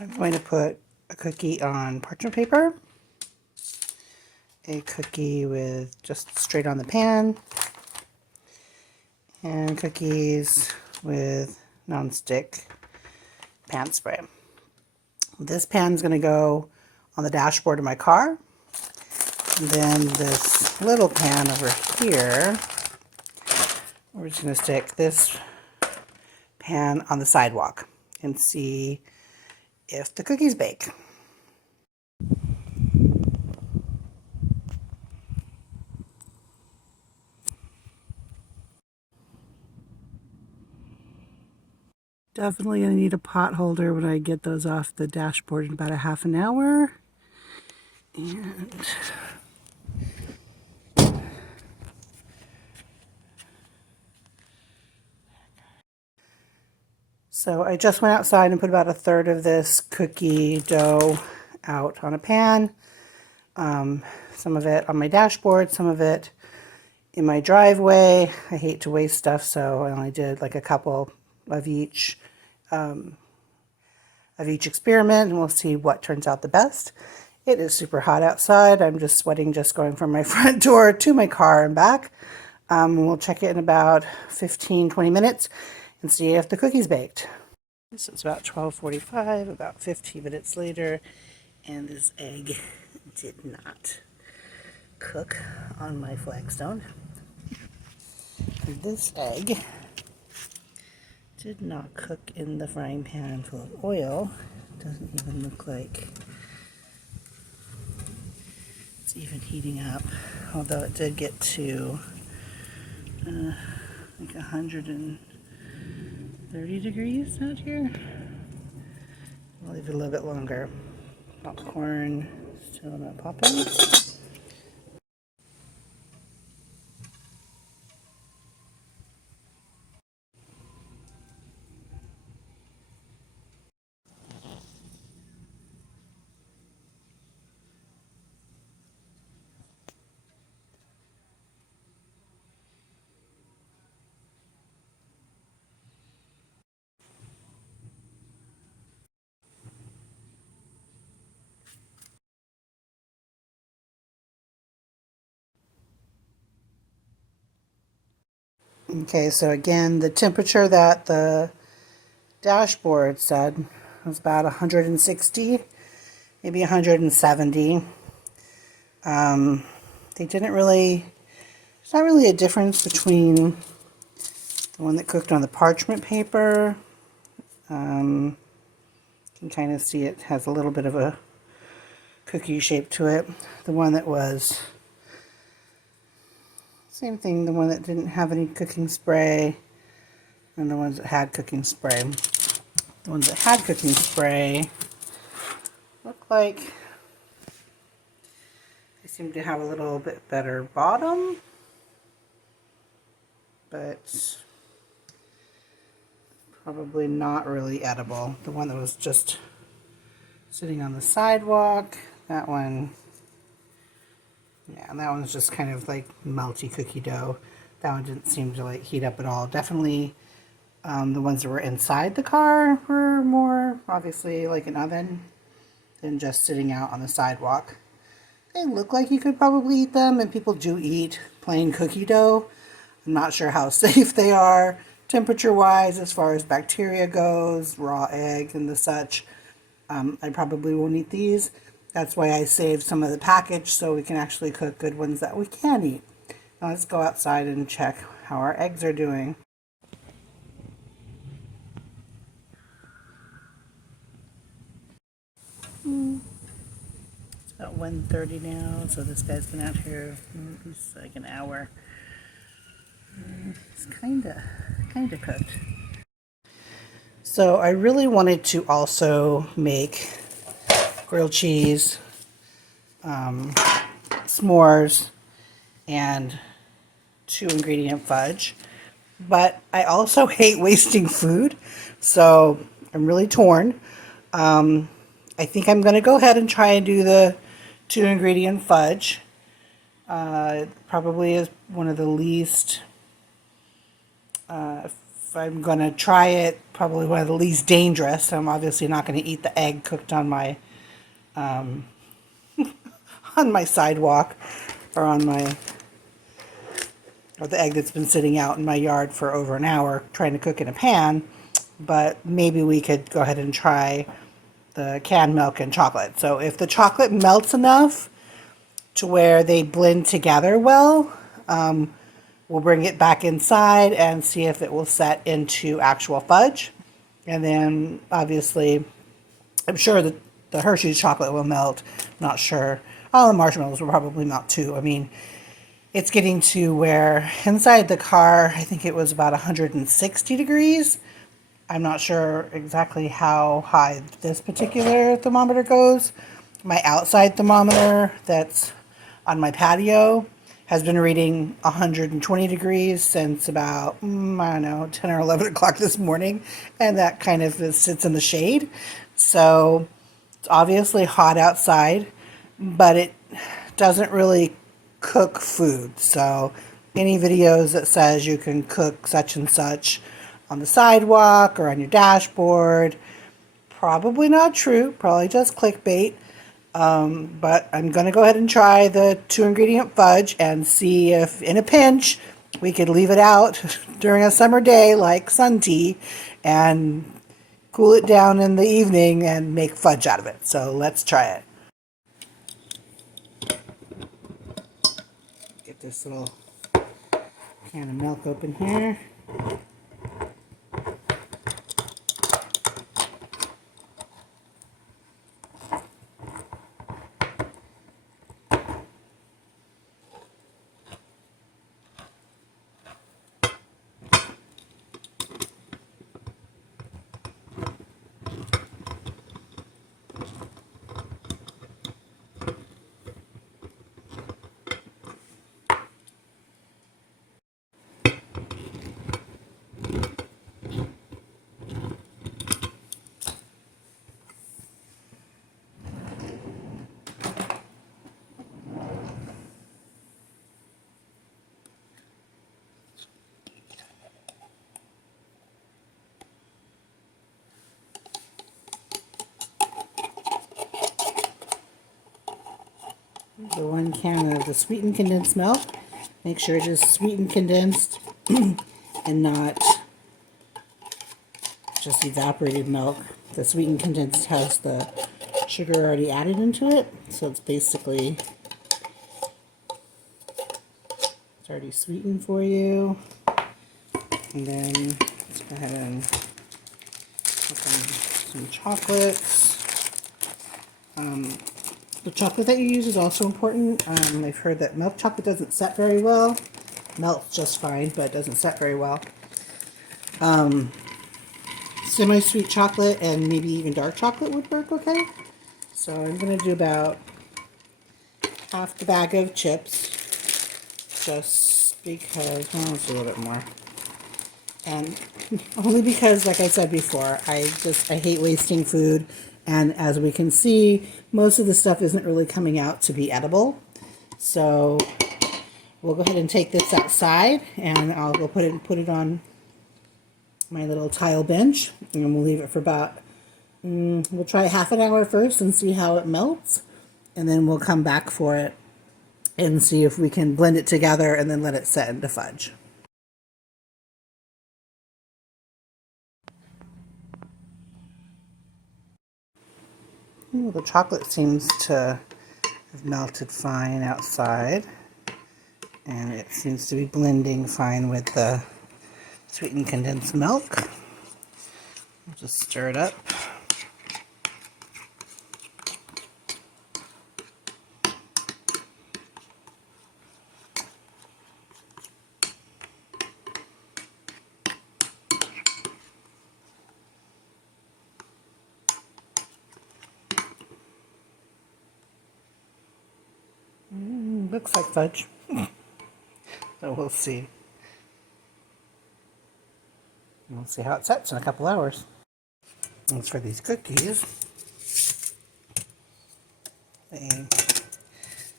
I'm going to put a cookie on parchment paper, a cookie with just straight on the pan, and cookies with nonstick pan spray. This pan's going to go on the dashboard of my car. And then this little pan over here, we're just going to stick this pan on the sidewalk and see if the cookies bake. Definitely going to need a pot holder when I get those off the dashboard in about a half an hour. And so I just went outside and put about a third of this cookie dough out on a pan. Some of it on my dashboard, some of it in my driveway. I hate to waste stuff, so I only did like a couple of each experiment, and we'll see what turns out the best. It is super hot outside. I'm just sweating just going from my front door to my car and back. We'll check it in about 15-20 minutes and see if the cookie's baked. This is about 12:45, about 15 minutes later, and this egg did not cook on my flagstone. And this egg did not cook in the frying pan full of oil. Doesn't even look like it's even heating up, although it did get to like 130 degrees out here. I'll leave it a little bit longer. Popcorn still not popping. Okay, so again, the temperature that the dashboard said was about 160, maybe 170. They didn't really, there's not really a difference between the one that cooked on the parchment paper. You can kind of see it has a little bit of a cookie shape to it. The one that was, same thing, the one that didn't have any cooking spray, and the ones that had cooking spray. The ones that had cooking spray look like they seem to have a little bit better bottom, but probably not really edible. The one that was just sitting on the sidewalk, that one, yeah, and that one's just kind of like melty cookie dough. That one didn't seem to like heat up at all. Definitely the ones that were inside the car were more obviously like an oven than just sitting out on the sidewalk. They look like you could probably eat them, and people do eat plain cookie dough. I'm not sure how safe they are temperature wise as far as bacteria goes, raw egg and the such. I probably won't eat these. That's why I saved some of the package so we can actually cook good ones that we can eat. Now let's go outside and check how our eggs are doing. It's about 1:30 now, so this guy's been out here it's like an hour. It's kinda cooked. So I really wanted to also make grilled cheese, s'mores, and 2-ingredient fudge. But I also hate wasting food, so I'm really torn. I think I'm going to go ahead and try and do the 2-ingredient fudge. Probably is one of the least if I'm going to try it, probably one of the least dangerous. I'm obviously not going to eat the egg cooked on my on my sidewalk, or on my, or the egg that's been sitting out in my yard for over an hour trying to cook in a pan. But maybe we could go ahead and try the canned milk and chocolate. So if the chocolate melts enough to where they blend together well, we'll bring it back inside and see if it will set into actual fudge. And then obviously, I'm sure that the Hershey's chocolate will melt. Not sure. All the marshmallows will probably melt too. I mean, it's getting to where inside the car, I think it was about 160 degrees. I'm not sure exactly how high this particular thermometer goes. My outside thermometer that's on my patio has been reading 120 degrees since about, I don't know, 10 or 11 o'clock this morning. And that kind of sits in the shade. So it's obviously hot outside, but it doesn't really cook food. So any videos that says you can cook such and such on the sidewalk or on your dashboard, probably not true, probably just clickbait. But I'm going to go ahead and try the 2-ingredient fudge and see if in a pinch we could leave it out during a summer day like sun tea and cool it down in the evening and make fudge out of it. So let's try it. Get this little can of milk open here. The 1 can of the sweetened condensed milk. Make sure it is sweetened condensed and not just evaporated milk. The sweetened condensed has the sugar already added into it, so it's basically, it's already sweetened for you. And then let's go ahead and open some chocolates. The chocolate that you use is also important. I've heard that milk chocolate doesn't set very well. Melts just fine, but it doesn't set very well. Semi-sweet chocolate and maybe even dark chocolate would work okay. So I'm going to do about half the bag of chips, just because, well, let's do a little bit more. And only because, like I said before, I hate wasting food. And as we can see, most of the stuff isn't really coming out to be edible. So we'll go ahead and take this outside, and I'll go put it on my little tile bench, and we'll leave it for about, we'll try half an hour first and see how it melts. And then we'll come back for it and see if we can blend it together and then let it set into fudge. Ooh, the chocolate seems to have melted fine outside, and it seems to be blending fine with the sweetened condensed milk. I'll just stir it up. Looks like fudge. So we'll see. We'll see how it sets in a couple hours. As for these cookies, they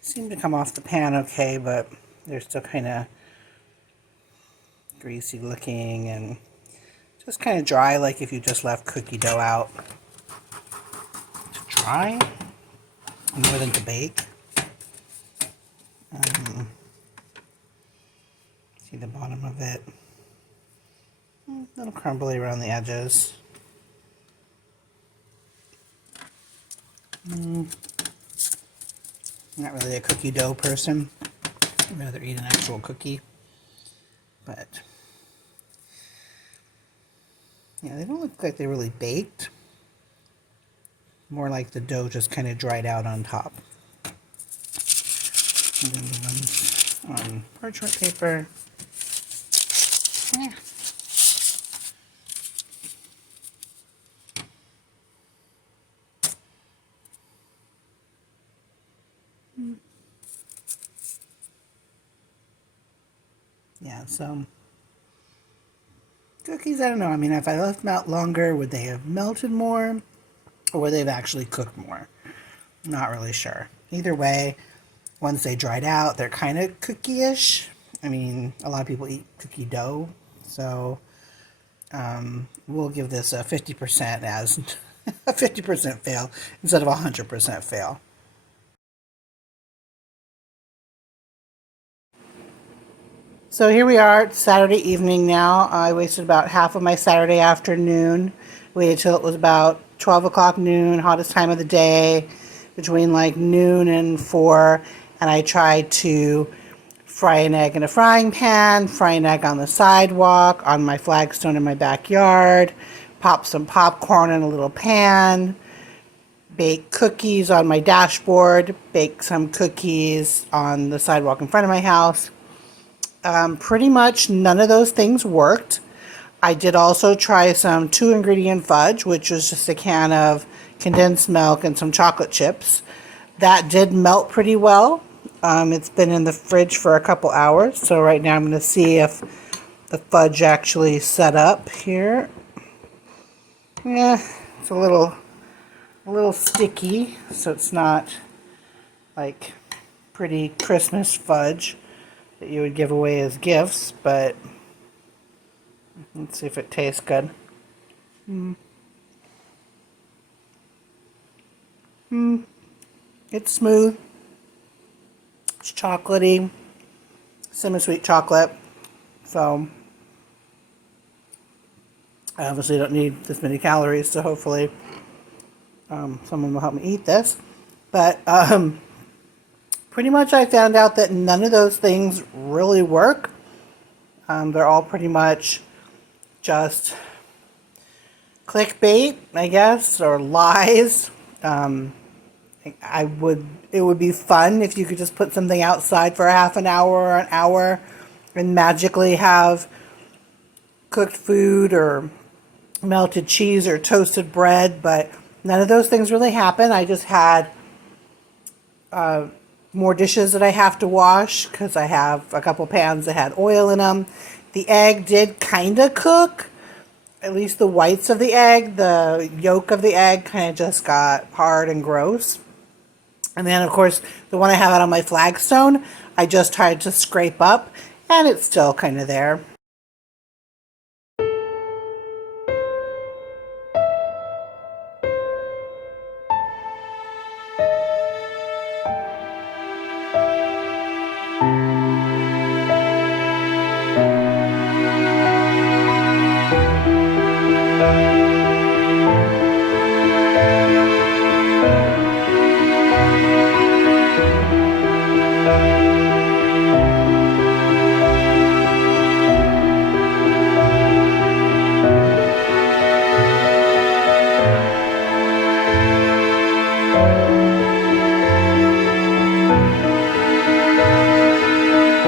seem to come off the pan okay, but they're still kind of greasy looking, and Just kind of dry, like if you just left cookie dough out to dry, more than to bake. See the bottom of it. A little crumbly around the edges. Not really a cookie dough person. I'd rather eat an actual cookie. But yeah, they don't look like they really baked. More like the dough just kind of dried out on top. And then the ones on parchment paper. Yeah. Yeah, so cookies, I don't know. I mean, if I left them out longer, would they have melted more? Or would they have actually cooked more? Not really sure. Either way, once they dried out, they're kind of cookie-ish. I mean, a lot of people eat cookie dough, so we'll give this a 50% as a 50% fail instead of a 100% fail. So here we are, it's Saturday evening now. I wasted about half of my Saturday afternoon. Waited till it was about 12 o'clock noon, hottest time of the day, between like noon and 4. And I tried to fry an egg in a frying pan, fry an egg on the sidewalk, on my flagstone in my backyard, pop some popcorn in a little pan, bake cookies on my dashboard, bake some cookies on the sidewalk in front of my house. Pretty much none of those things worked. I did also try some 2-ingredient fudge, which was just a can of condensed milk and some chocolate chips. That did melt pretty well. It's been in the fridge for a couple hours, so right now I'm going to see if the fudge actually set up here. Yeah, it's a little sticky, so it's not like pretty Christmas fudge that you would give away as gifts, but let's see if it tastes good. It's smooth. It's chocolatey, semi-sweet chocolate. So I obviously don't need this many calories, so hopefully someone will help me eat this. But pretty much I found out that none of those things really work. They're all pretty much just clickbait, I guess, or lies. It would be fun if you could just put something outside for a half an hour or an hour and magically have cooked food or melted cheese or toasted bread, but none of those things really happen. I just had more dishes that I have to wash because I have a couple pans that had oil in them. The egg did kind of cook, at least the whites of the egg. The yolk of the egg kind of just got hard and gross. And then, of course, the one I have out on my flagstone, I just tried to scrape up, and it's still kind of there.